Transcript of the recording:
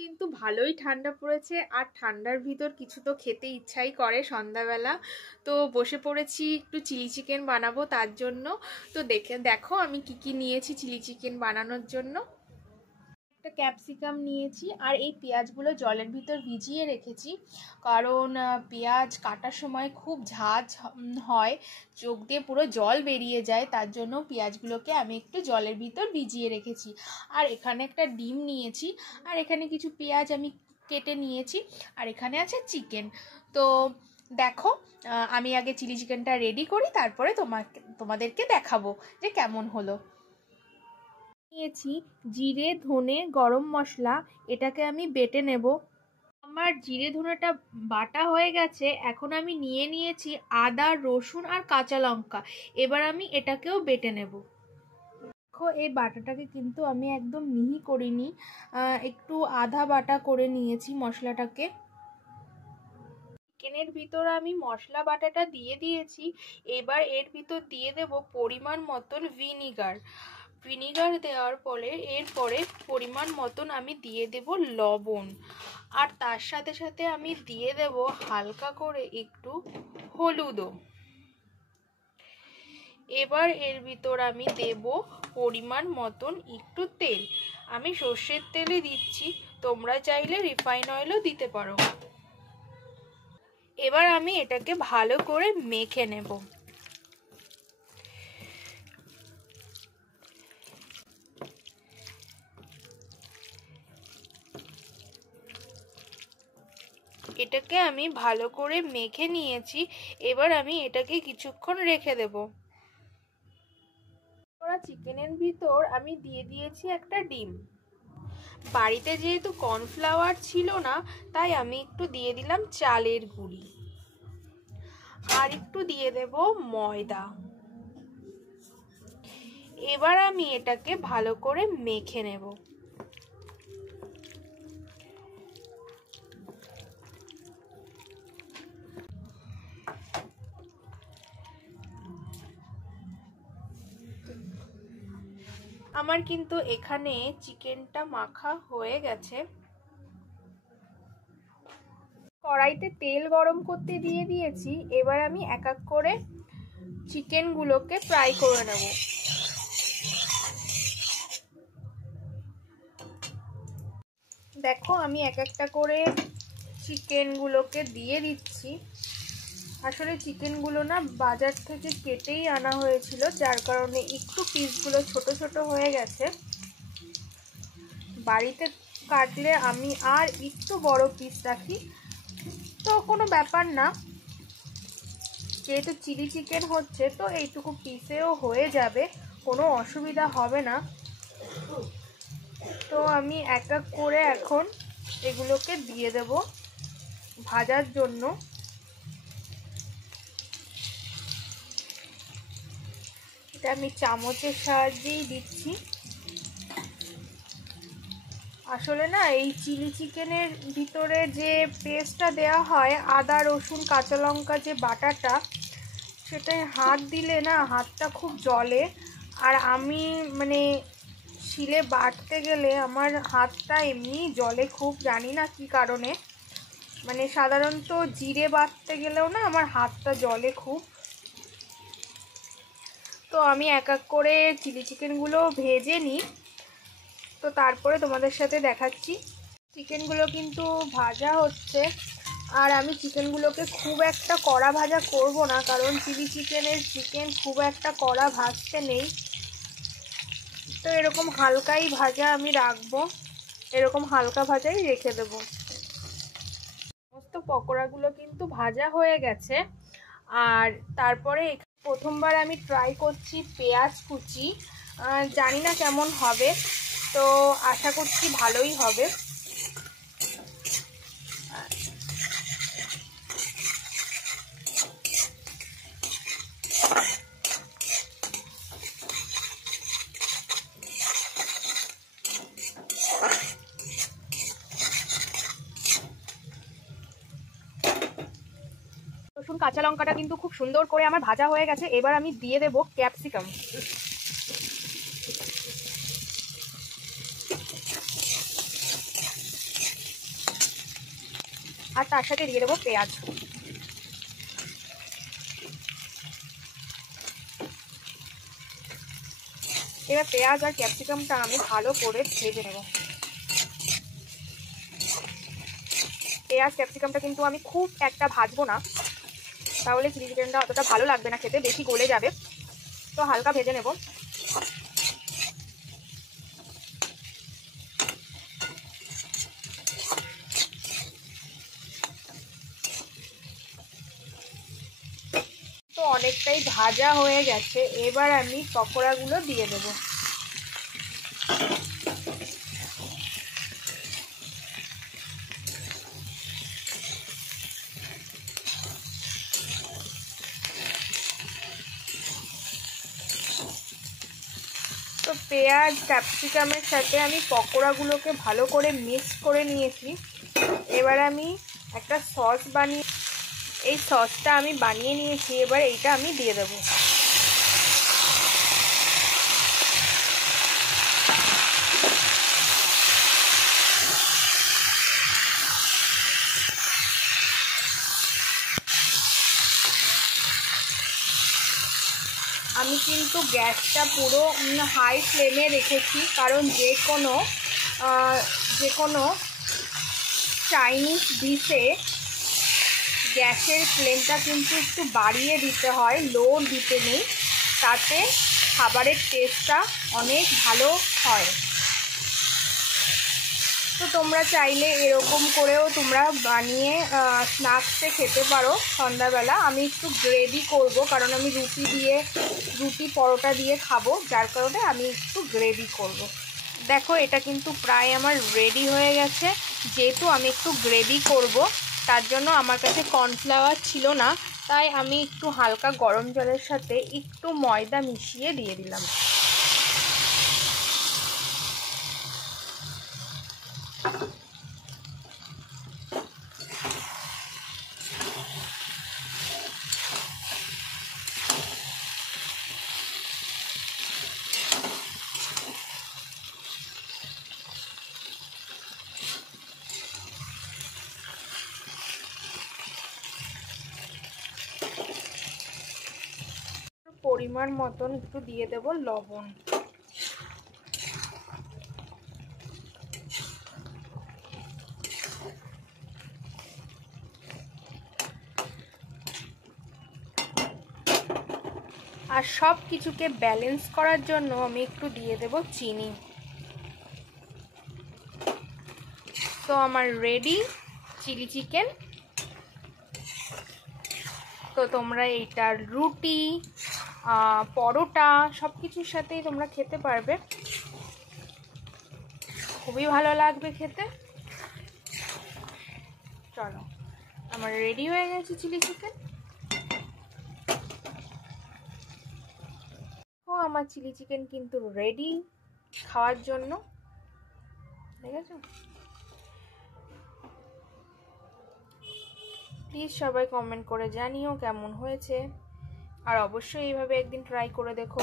কিন্তু ভালোই ঠান্ডা পড়েছে, আর ঠান্ডার ভিতর কিছু তো খেতে ইচ্ছাই করে সন্ধ্যাবেলা। তো বসে পড়েছি একটু চিলি চিকেন বানাবো তার জন্য। তো দেখো আমি কি কি নিয়েছি চিলি চিকেন বানানোর জন্য। একটা ক্যাপসিকাম নিয়েছি, আর এই পেঁয়াজগুলো জলের ভিতর ভিজিয়ে রেখেছি, কারণ পেঁয়াজ কাটার সময় খুব ঝাঁঝ হয়, চোখ দিয়ে পুরো জল বেরিয়ে যায়, তার জন্য পেঁয়াজগুলোকে আমি একটু জলের ভিতর ভিজিয়ে রেখেছি। আর এখানে একটা ডিম নিয়েছি, আর এখানে কিছু পেঁয়াজ আমি কেটে নিয়েছি, আর এখানে আছে চিকেন। তো দেখো, আমি আগে চিলি চিকেনটা রেডি করি, তারপরে তোমাদেরকে দেখাবো যে কেমন হলো। নিয়েছি জিরে, ধনে, গরম মশলা, এটাকে আমি বেটে নেব। আমার জিরে ধনেটা বাটা হয়ে গেছে। এখন আমি নিয়েছি আদা, রসুন আর কাঁচা লঙ্কা। এবার আমি এটাকেও বেটে নেব। দেখো, এই বাটাটাকে কিন্তু আমি একদম মিহি করিনি, একটু আধা বাটা করে নিয়েছি মশলাটাকে। চিকেনের ভিতর আমি মশলা বাটাটা দিয়ে দিয়েছি। এবার এর ভিতর দিয়ে দেব পরিমাণ মতন ভিনিগার। ভিনিগার দেওয়ার এরপরে পরিমাণ মতন আমি দিয়ে দেব লবণ, আর তার সাথে সাথে আমি দিয়ে দেব হালকা করে একটু হলুদও। এবার এর ভিতর আমি দেব পরিমাণ মতন একটু তেল। আমি সর্ষের তেলে দিচ্ছি, তোমরা চাইলে রিফাইন অয়েলও দিতে পারো। এবার আমি এটাকে ভালো করে মেখে নেব। এটাকে আমি ভালো করে মেখে নিয়েছি। এবার আমি এটাকে কিছুক্ষণ রেখে দেব। চিকেনের ভিতর আমি দিয়ে দিয়েছি একটা ডিম। বাড়িতে যেহেতু কর্নফ্লাওয়ার ছিল না, তাই আমি একটু দিয়ে দিলাম চালের গুঁড়ি, আর একটু দিয়ে দেব ময়দা। এবার আমি এটাকে ভালো করে মেখে নেব। আমার কিন্তু এখানে চিকেনটা মাখা হয়ে গেছে। কড়াইতে তেল গরম করতে দিয়ে দিয়েছি। এবার আমি এক এক করে চিকেনগুলোকে ফ্রাই করে নেব। দেখো, আমি এক একটা করে চিকেনগুলোকে দিয়ে দিচ্ছি। আসলে চিকেনগুলো না বাজার থেকে কেটেই আনা হয়েছিল, যার কারণে একটু পিসগুলো ছোট ছোট হয়ে গেছে। বাড়িতে কাটলে আমি আর একটু বড় পিস রাখি, তো কোনো ব্যাপার না, যেহেতু চিলি চিকেন হচ্ছে তো এইটুকু পিসেও হয়ে যাবে, কোনো অসুবিধা হবে না। তো আমি এক এক করে এখন এগুলোকে দিয়ে দেব ভাজার জন্য। এটা আমি চামচের সাহায্যেই দিচ্ছি। আসলে না, এই চিলি চিকেনের ভিতরে যে পেস্টটা দেওয়া হয়, আদা, রসুন, কাঁচা লঙ্কা, যে বাটাটা, সেটাই হাত দিলে না হাতটা খুব জ্বলে। আর আমি মানে শিলে বাটতে গেলে আমার হাতটা এমনি জ্বলে খুব, জানি না কি কারণে। মানে সাধারণত জিরে বাটতে গেলেও না আমার হাতটা জ্বলে খুব। তো আমি এক এক করে চিলি চিকেনগুলো ভেজে নিই, তো তারপরে তোমাদের সাথে দেখাচ্ছি। চিকেনগুলো কিন্তু ভাজা হচ্ছে, আর আমি চিকেনগুলোকে খুব একটা কড়া ভাজা করব না, কারণ চিলি চিকেন খুব একটা কড়া ভাজতে নেই। তো এরকম হালকাই ভাজা আমি রাখবো, এরকম হালকা ভাজাই রেখে দেবো। সমস্ত পকোড়াগুলো কিন্তু ভাজা হয়ে গেছে। আর তারপরে প্রথমবার আমি ট্রাই করছি পেঁয়াজ কুচি, জানি না কেমন হবে, তো আশা করছি ভালোই হবে। রসুন, কাঁচা লঙ্কাটা কিন্তু খুব সুন্দর করে আমার ভাজা হয়ে গেছে। এবার আমি দিয়ে দেব ক্যাপসিকাম। আর তার সাথে দিয়ে দেবো পেঁয়াজ। এবার পেঁয়াজ আর ক্যাপসিকামটা আমি ভালো করে ভেজে নেব। পেঁয়াজ ক্যাপসিকামটা কিন্তু আমি খুব একটা ভাজবো না, তাহলে চিলি চিকেনটা অতটা ভালো লাগবে না খেতে, বেশি গলে যাবে। তো হালকা ভেজে নেব। তো অনেকটাই ভাজা হয়ে গেছে, এবার আমি পকোড়াগুলো দিয়ে দেব। তো পেঁয়াজ ক্যাপসিকামের সাথে আমি পকোড়াগুলোকে ভালো করে মিক্স করে নিয়েছি। এবার আমি একটা সস বানিয়ে, এই সসটা আমি বানিয়ে নিয়েছি, এবার এইটা আমি দিয়ে দেবো। আমি কিন্তু গ্যাসটা পুরো হাই ফ্লেমে রেখেছি, কারণ যে কোনো চাইনিজ ডিশে গ্যাসের ফ্লেমটা কিন্তু একটু বাড়িয়ে দিতে হয়, লো দিতে নেই, তাতে খাবারের টেস্টটা অনেক ভালো হয়। তো তোমরা চাইলে এরকম করেও তোমরা বানিয়ে স্ন্যাক্সে খেতে পারো সন্ধ্যাবেলা। আমি একটু গ্রেভি করব, কারণ আমি রুটি পরোটা দিয়ে খাবো, যার কারণে আমি একটু গ্রেভি করব। দেখো এটা কিন্তু প্রায় আমার রেডি হয়ে গেছে। যেহেতু আমি একটু গ্রেভি করব, তার জন্য আমার কাছে কর্নফ্লাওয়ার ছিল না, তাই আমি একটু হালকা গরম জলের সাথে একটু ময়দা মিশিয়ে দিয়ে দিলাম। পরিমাণ মতন একটু দিয়ে দেব লবণ। আর সব কিছুকে ব্যালেন্স করার জন্য আমি একটু দিয়ে দেব চিনি। তো আমার রেডি চিলি চিকেন। তো তোমরা এইটা রুটি পরোটা সব কিছুর সাথেই তোমরা খেতে পারবে, খুবই ভালো লাগবে খেতে। চলো, আমার রেডি হয়ে গেছে চিলি চিকেন। ও আমার চিলি চিকেন কিন্তু রেডি খাওয়ার জন্য, ঠিক আছে? প্লিজ সবাই কমেন্ট করে জানিও কেমন হয়েছে, আর অবশ্যই এইভাবে একদিন ট্রাই করে দেখো।